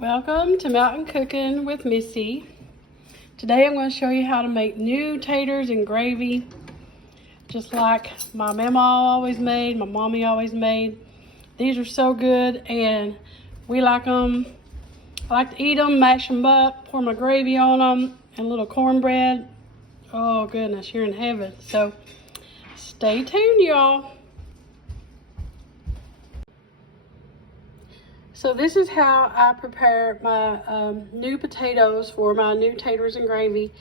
Welcome to Mountain Cooking with Missy. Today I'm going to show you how to make new taters and gravy, just like my mama always made, my mommy always made. These are so good and we like them. I like to eat them, mash them up, pour my gravy on them, and a little cornbread. Oh goodness, you're in heaven. So stay tuned, y'all. So this is how I prepare my new potatoes for my new taters and gravy.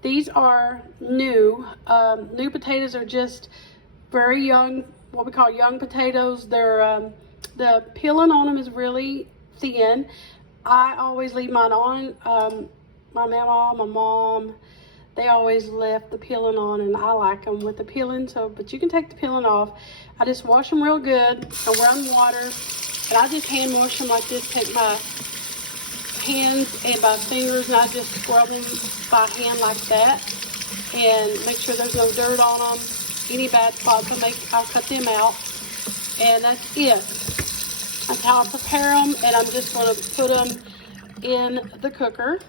These are new. New potatoes are just very young, what we call young potatoes. They're the peeling on them is really thin. I always leave mine on. My mama, my mom, they always left the peeling on, and I like them with the peeling. So, but you can take the peeling off. I just wash them real good. I run water. And I just hand wash them like this. Take my hands and my fingers and I just scrub them by hand like that. And make sure there's no dirt on them. Any bad spots, I'll cut them out. And that's it. That's how I prepare them. And I'm just going to put them in the cooker.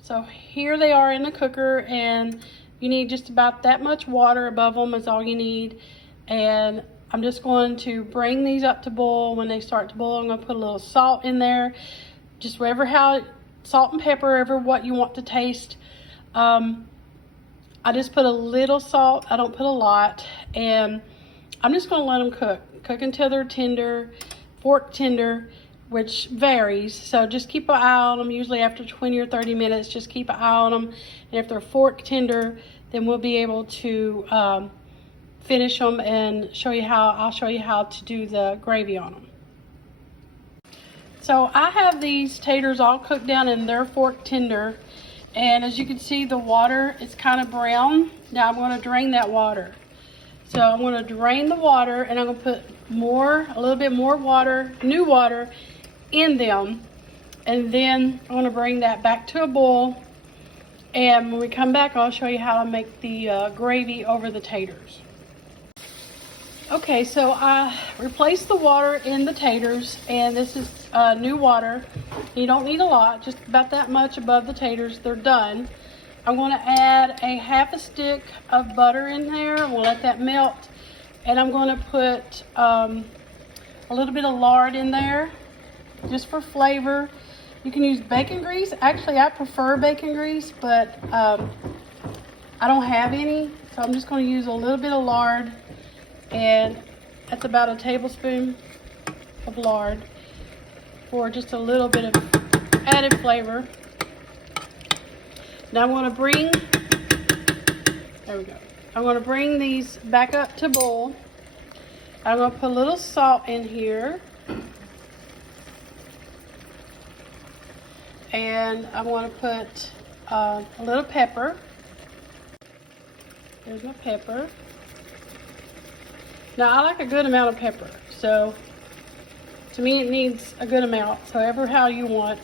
So here they are in the cooker. And you need just about that much water above them is all you need. And I'm just going to bring these up to boil. When they start to boil, I'm going to put a little salt in there. Just salt and pepper, ever what you want to taste. I just put a little salt. I don't put a lot. And I'm just going to let them cook. Cook until they're tender, fork tender, which varies. So just keep an eye on them. Usually after 20 or 30 minutes, just keep an eye on them. And if they're fork tender, then we'll be able to finish them and I'll show you how to do the gravy on them. So I have these taters all cooked down and they're fork tender, and as you can see the water is kind of brown. Now I'm going to drain that water. So I'm going to drain the water and I'm going to put a little bit more water, new water in them, and then I'm going to bring that back to a boil, and when we come back I'll show you how to make the gravy over the taters. Okay, so I replaced the water in the taters, and this is new water. You don't need a lot, just about that much above the taters. They're done. I'm going to add a half a stick of butter in there. I'm going to let that melt, and I'm going to put a little bit of lard in there, just for flavor. You can use bacon grease. Actually, I prefer bacon grease, but I don't have any, so I'm just going to use a little bit of lard. And that's about a tablespoon of lard for just a little bit of added flavor. Now I'm going to bring these back up to boil. I'm going to put a little salt in here. And I'm going to put a little pepper. There's my pepper. Now, I like a good amount of pepper, so to me it needs a good amount, so ever how you want.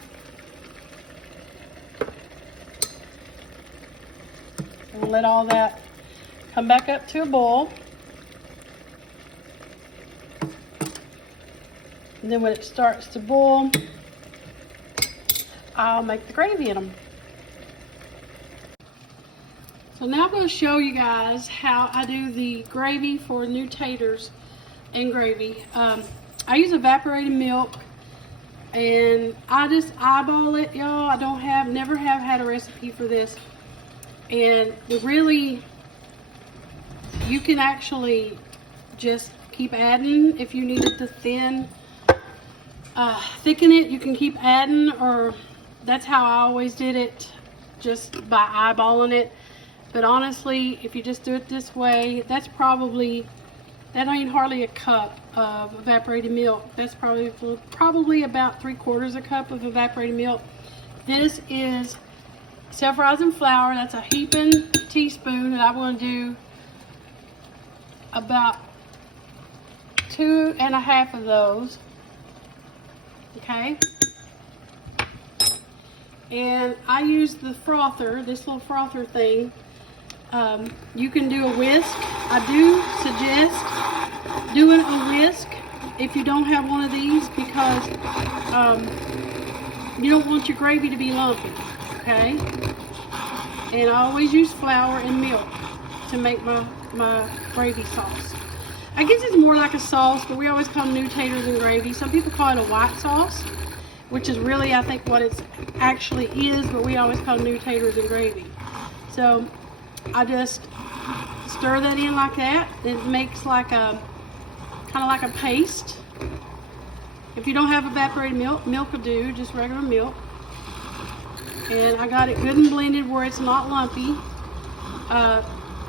And let all that come back up to a boil. And then when it starts to boil, I'll make the gravy in them. So now I'm going to show you guys how I do the gravy for new taters and gravy. I use evaporated milk, and I just eyeball it, y'all. Never have had a recipe for this. And really, you can actually just keep adding if you need it to thicken it. You can keep adding, or that's how I always did it, just by eyeballing it. But honestly, if you just do it this way, that ain't hardly a cup of evaporated milk. That's probably about 3/4 cup of evaporated milk. This is self-rising flour. That's a heaping teaspoon, and I'm going to do about 2.5 of those. Okay. And I use the frother, this little frother thing. You can do a whisk. I do suggest doing a whisk if you don't have one of these because you don't want your gravy to be lumpy, okay? And I always use flour and milk to make my gravy sauce. I guess it's more like a sauce, but we always call new taters and gravy. Some people call it a white sauce, which is really, I think, what it actually is, but we always call it new taters and gravy. So I just stir that in like that. It makes like a, kind of like a paste. If you don't have evaporated milk, milk will do, just regular milk. And I got it good and blended where it's not lumpy.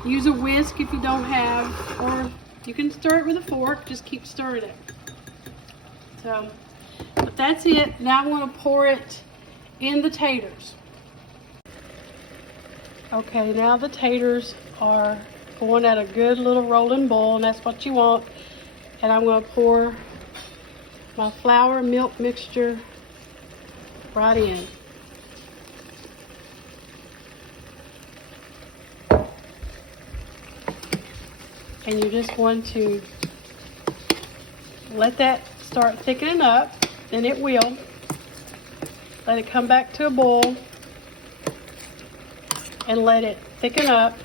Use a whisk if you don't have, or you can stir it with a fork, just keep stirring it. So, but that's it. Now I'm going to pour it in the taters. Okay, now the taters are going at a good little rolling boil, and that's what you want. And I'm going to pour my flour milk mixture right in. And you just want to let that start thickening up, and it will. Let it come back to a boil and let it thicken up.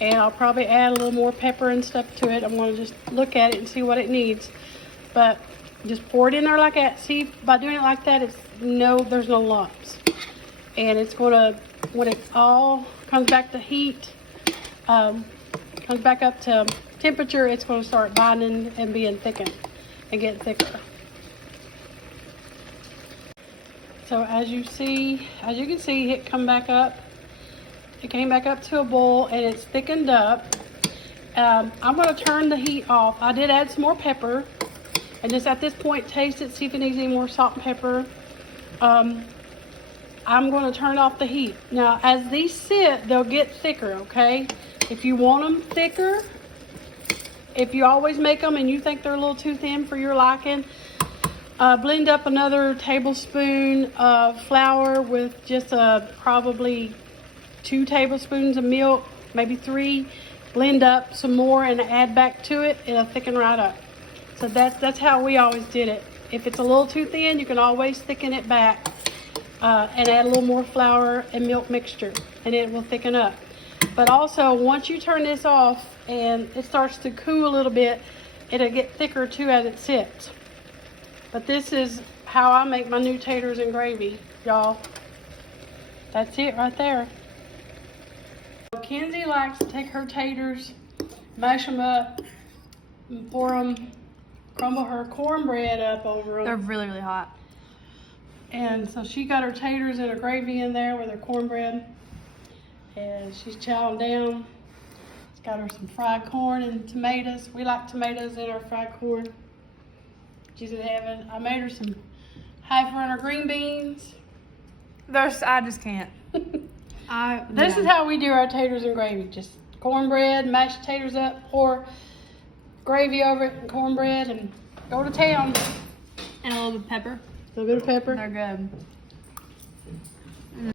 And I'll probably add a little more pepper and stuff to it. I'm going to just look at it and see what it needs. But just pour it in there like that. See, by doing it like that, there's no lumps. And it's going to, when it all comes back to heat, comes back up to temperature, it's going to start binding and being thickened and getting thicker. So as you can see, it come back up. It came back up to a boil and it's thickened up. I'm going to turn the heat off. I did add some more pepper, and just at this point taste it, see if it needs any more salt and pepper. I'm going to turn off the heat. Now as these sit, they'll get thicker, okay? If you want them thicker, if you always make them and you think they're a little too thin for your liking, blend up another tablespoon of flour with just probably 2 tablespoons of milk, maybe 3. Blend up some more and add back to it. It'll thicken right up. So that's how we always did it. If it's a little too thin, you can always thicken it back and add a little more flour and milk mixture, and it will thicken up. But also, once you turn this off and it starts to cool a little bit, it'll get thicker too as it sits. But this is how I make my new taters and gravy, y'all. That's it right there. Kenzie likes to take her taters, mash them up, and pour them, crumble her cornbread up over them. They're really, really hot. And so she got her taters and her gravy in there with her cornbread. And she's chowing down. She's got her some fried corn and tomatoes. We like tomatoes in our fried corn. She's in heaven. I made her some heifer and her green beans. I just can't. This is how we do our taters and gravy. Just cornbread, mashed taters up, pour gravy over it and cornbread, and go to town. And a little bit of pepper. A little bit of pepper. They're good.